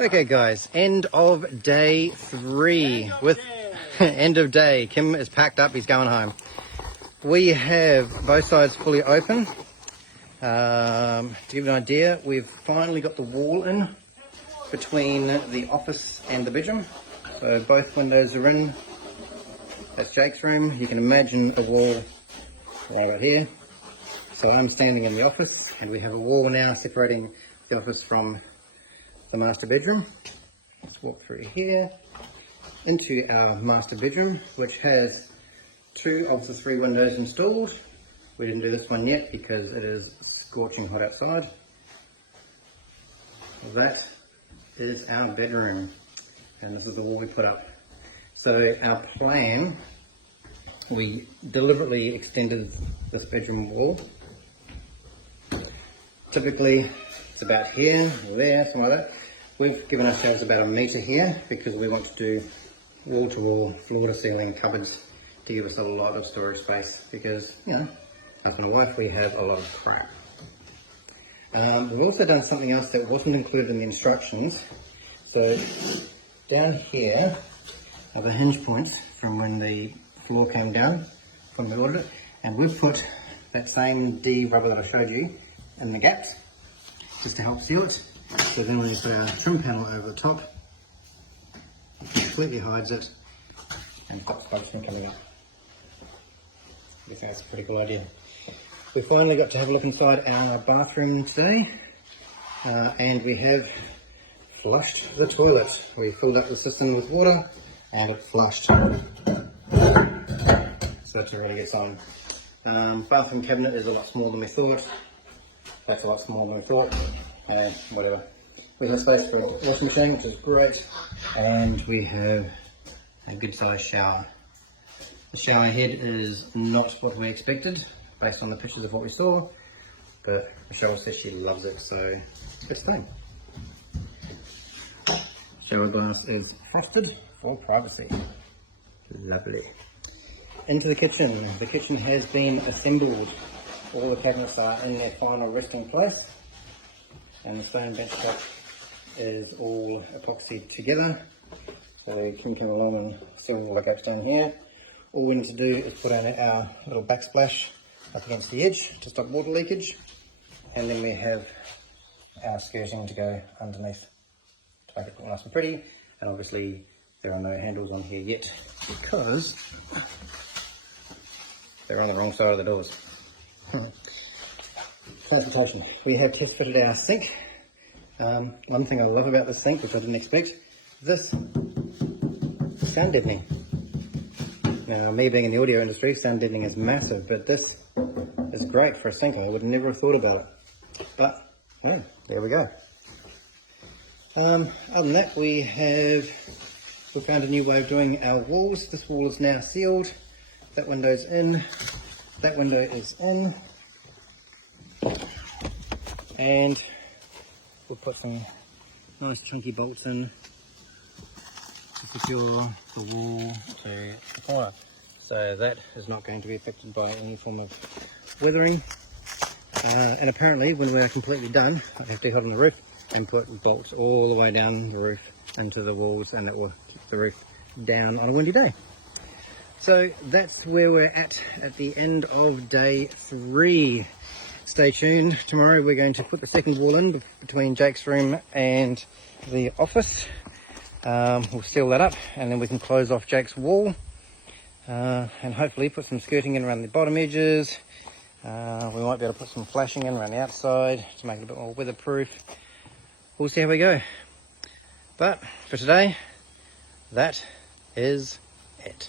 Okay guys, end of day 3 with end of day. Kim is packed up, he's going home. We have both sides fully open. To give you an idea, we've finally got the wall in between the office and the bedroom. So both windows are in. That's Jake's room. You can imagine a wall right about here. So I'm standing in the office and we have a wall now separating the office from the master bedroom. Let's walk through here into our master bedroom, which has 2 of the 3 windows installed. We didn't do this one yet because it is scorching hot outside. That is our bedroom, and this is the wall we put up. So our plan, we deliberately extended this bedroom wall. Typically it's about here or there, something like that. We've given ourselves about 1 metre here because we want to do wall to wall, floor to ceiling cupboards to give us a lot of storage space because, you know, like my wife, we have a lot of crap. We've also done something else that wasn't included in the instructions. So down here are the hinge points from when the floor came down from the ordered it, and we've put that same D rubber that I showed you in the gaps just to help seal it. So then when you put our trim panel over the top, it completely hides it and stops bugs from coming up. I think that's a pretty cool idea. We finally got to have a look inside our bathroom today, and we have flushed the toilet. We filled up the system with water and it flushed. So that's a really good sign. Bathroom cabinet is a lot smaller than we thought. That's a lot smaller than we thought. Whatever. We have space for a washing machine, which is great, and we have a good sized shower. The shower head is not what we expected based on the pictures of what we saw, but Michelle says she loves it, so it's fine. Shower glass is frosted for privacy. Lovely. Into the kitchen. The kitchen has been assembled. All the cabinets are in their final resting place, and the stone benchtop is all epoxied together. So we can come along and seal all the gaps down here. All we need to do is put in our little backsplash up against the edge to stop water leakage, and then we have our skirting to go underneath to make it look nice and pretty. And obviously there are no handles on here yet because they're on the wrong side of the doors. Transportation. We have test fitted our sink. One thing I love about this sink, which I didn't expect, this sound deadening. Now, me being in the audio industry, sound deadening is massive, but this is great for a sink. I would never have thought about it. But, yeah, there we go. Other than that, we found a new way of doing our walls. This wall is now sealed. That window's in. That window is in. And we'll put some nice chunky bolts in to secure the wall to the corner. So that is not going to be affected by any form of weathering. And apparently when we're completely done, I have to hold on the roof and put bolts all the way down the roof into the walls, and that will keep the roof down on a windy day. So that's where we're at the end of day 3. Stay tuned. Tomorrow we're going to put the second wall in between Jake's room and the office. We'll seal that up and then we can close off Jake's wall, and hopefully put some skirting in around the bottom edges. We might be able to put some flashing in around the outside to make it a bit more weatherproof. We'll see how we go. But for today, that is it.